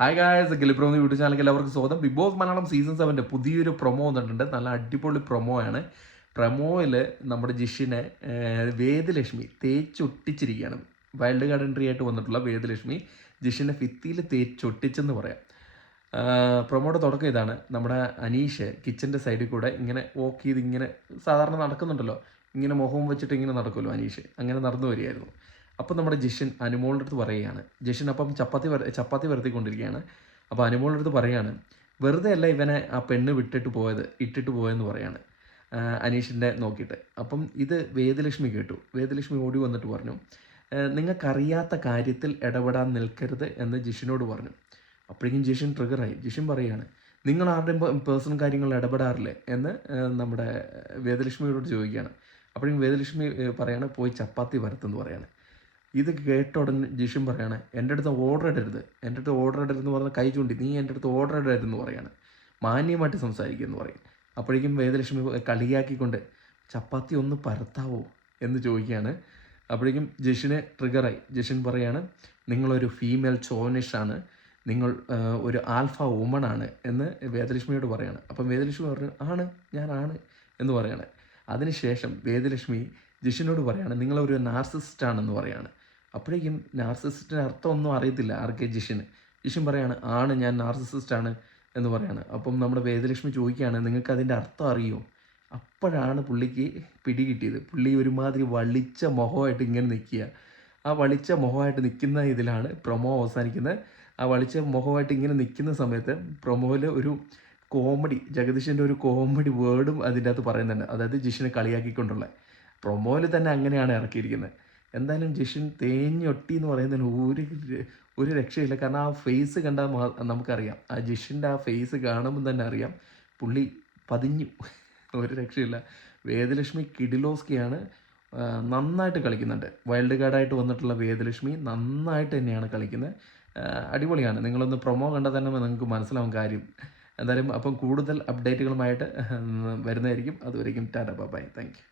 Hi guys, ഗിലിപ്രോ YouTube ചാനലിലേക്ക് എല്ലാവർക്കും സ്വാഗതം. ബിഗ് ബോസ് മലയാളം സീസൺ 7 പുതിയൊരു പ്രൊമോ വന്നിട്ടുണ്ട്. നല്ല അടിപൊളി പ്രൊമോ ആണ്. പ്രൊമോയിൽ നമ്മുടെ ജിഷിനെ വേദലക്ഷ്മി തേച്ചൊട്ടിച്ചിരിക്കുകയാണ്. വൈൽഡ് കാർഡ് എൻട്രി ആയിട്ട് വന്നിട്ടുള്ള വേദലക്ഷ്മി ജിഷിനെ ഭിത്തിയിൽ തേച്ചൊട്ടിച്ചെന്ന് പറയാം. പ്രൊമോയുടെ തുടക്കം ഇതാണ്. നമ്മുടെ അനീഷ് കിച്ചൻ്റെ സൈഡിൽ കൂടെ ഇങ്ങനെ വോക്ക് ചെയ്ത് ഇങ്ങനെ സാധാരണ നടക്കുന്നുണ്ടല്ലോ, ഇങ്ങനെ മുഖവും വെച്ചിട്ട് ഇങ്ങനെ നടക്കുമല്ലോ അനീഷ്, അങ്ങനെ നടന്നു വരികയായിരുന്നു. അപ്പം നമ്മുടെ ജിഷൻ അനുമോളുടെ അടുത്ത് പറയുകയാണ്. ജിഷൻ അപ്പം ചപ്പാത്തി വരുത്തിക്കൊണ്ടിരിക്കുകയാണ്. അപ്പോൾ അനുമോളുടെ അടുത്ത് പറയുകയാണ്, വെറുതെ അല്ല ഇവനെ ആ പെണ്ണ് ഇട്ടിട്ട് പോയെന്ന് പറയാണ് അനീഷിൻ്റെ നോക്കിയിട്ട്. അപ്പം ഇത് വേദലക്ഷ്മി കേട്ടു. വേദലക്ഷ്മി ഓടി വന്നിട്ട് പറഞ്ഞു, നിങ്ങൾക്കറിയാത്ത കാര്യത്തിൽ ഇടപെടാൻ നിൽക്കരുത് എന്ന് ജിഷിനോട് പറഞ്ഞു. അപ്പോഴേക്കും ജിഷൻ ട്രിഗറായി. ജിഷൻ പറയുകയാണ്, നിങ്ങൾ ആരുടെയും പേഴ്സണൽ കാര്യങ്ങളിൽ ഇടപെടാറില്ലേ എന്ന് നമ്മുടെ വേദലക്ഷ്മിയോട് ചോദിക്കുകയാണ്. അപ്പോഴേക്കും വേദലക്ഷ്മി പറയാണ്, പോയി ചപ്പാത്തി വരുത്തെന്ന് പറയാണ്. ഇത് കേട്ട ഉടനെ ജിഷൻ പറയാണ്, എൻ്റെ അടുത്ത് ഓർഡർ ഇടരുതെന്ന് പറഞ്ഞാൽ കൈ ചൂണ്ടി, നീ എൻ്റെ അടുത്ത് ഓർഡർ ഇടരുതെന്ന് പറയാണ്, മാന്യമായിട്ട് സംസാരിക്കുമെന്ന് പറയും. അപ്പോഴേക്കും വേദലക്ഷ്മി കളിയാക്കിക്കൊണ്ട് ചപ്പാത്തി ഒന്ന് പരത്താവോ എന്ന് ചോദിക്കുകയാണ്. അപ്പോഴേക്കും ജിഷിന് ട്രിഗറായി. ജിഷൻ പറയാണ്, നിങ്ങളൊരു ഫീമെയിൽ ചോനിഷാണ്, നിങ്ങൾ ഒരു ആൽഫ വുമണാണ് എന്ന് വേദലക്ഷ്മിയോട് പറയാണ്. അപ്പം വേദലക്ഷ്മി പറഞ്ഞു, ഞാനാണ് എന്ന് പറയാണ്. അതിനുശേഷം വേദലക്ഷ്മി ജിഷിനോട് പറയാണ്, നിങ്ങളൊരു നാർസിസിസ്റ്റാണെന്ന് പറയാണ്. അപ്പോഴേക്കും നാർസിസിസ്റ്റിൻ്റെ അർത്ഥം ഒന്നും അറിയത്തില്ല ആർക്ക്, ജിഷൻ പറയാണ്, ഞാൻ നാർസിസിസ്റ്റാണ് എന്ന് പറയാണ്. അപ്പം നമ്മുടെ വേദലക്ഷ്മി ചോദിക്കുകയാണ്, നിങ്ങൾക്ക് അതിൻ്റെ അർത്ഥം അറിയുമോ? അപ്പോഴാണ് പുള്ളിക്ക് പിടികിട്ടിയത്. പുള്ളി ഒരുമാതിരി വളിച്ച മുഖമായിട്ട് ഇങ്ങനെ നിൽക്കുക. ആ വളിച്ച മുഖമായിട്ട് നിൽക്കുന്ന ഇതിലാണ് പ്രൊമോ അവസാനിക്കുന്നത്. ആ വളിച്ച മുഖമായിട്ട് ഇങ്ങനെ നിൽക്കുന്ന സമയത്ത് പ്രൊമോയിൽ ഒരു കോമഡി, ജഗദീഷിൻ്റെ ഒരു കോമഡി വേർഡും അതിൻ്റെ അകത്ത് പറയുന്നുണ്ട്. അതായത് ജിഷിനെ കളിയാക്കിക്കൊണ്ടുള്ള പ്രൊമോയിൽ തന്നെ അങ്ങനെയാണ് ഇറക്കിയിരിക്കുന്നത്. എന്തായാലും ജിഷൻ തേഞ്ഞൊട്ടി എന്ന് പറയുന്നതിന് ഒരു രക്ഷയില്ല. കാരണം ആ ഫേസ് കണ്ടാൽ നമുക്കറിയാം, ആ ജിഷിൻ്റെ ആ ഫേസ് കാണുമ്പോൾ തന്നെ അറിയാം പുള്ളി പതിഞ്ഞു. ഒരു രക്ഷയില്ല. വേദലക്ഷ്മി കിഡിലോസ്കിയാണ്, നന്നായിട്ട് കളിക്കുന്നുണ്ട്. വൈൽഡ് കാർഡായിട്ട് വന്നിട്ടുള്ള വേദലക്ഷ്മി നന്നായിട്ട് തന്നെയാണ് കളിക്കുന്നത്. അടിപൊളിയാണ്. നിങ്ങളൊന്ന് പ്രൊമോ കണ്ടാൽ തന്നെ നിങ്ങൾക്ക് മനസ്സിലാവും കാര്യം. എന്തായാലും അപ്പം കൂടുതൽ അപ്ഡേറ്റുകളുമായിട്ട് വരുന്നതായിരിക്കും. അതുവരെയും ടാറ്റ ബൈ, താങ്ക് യു.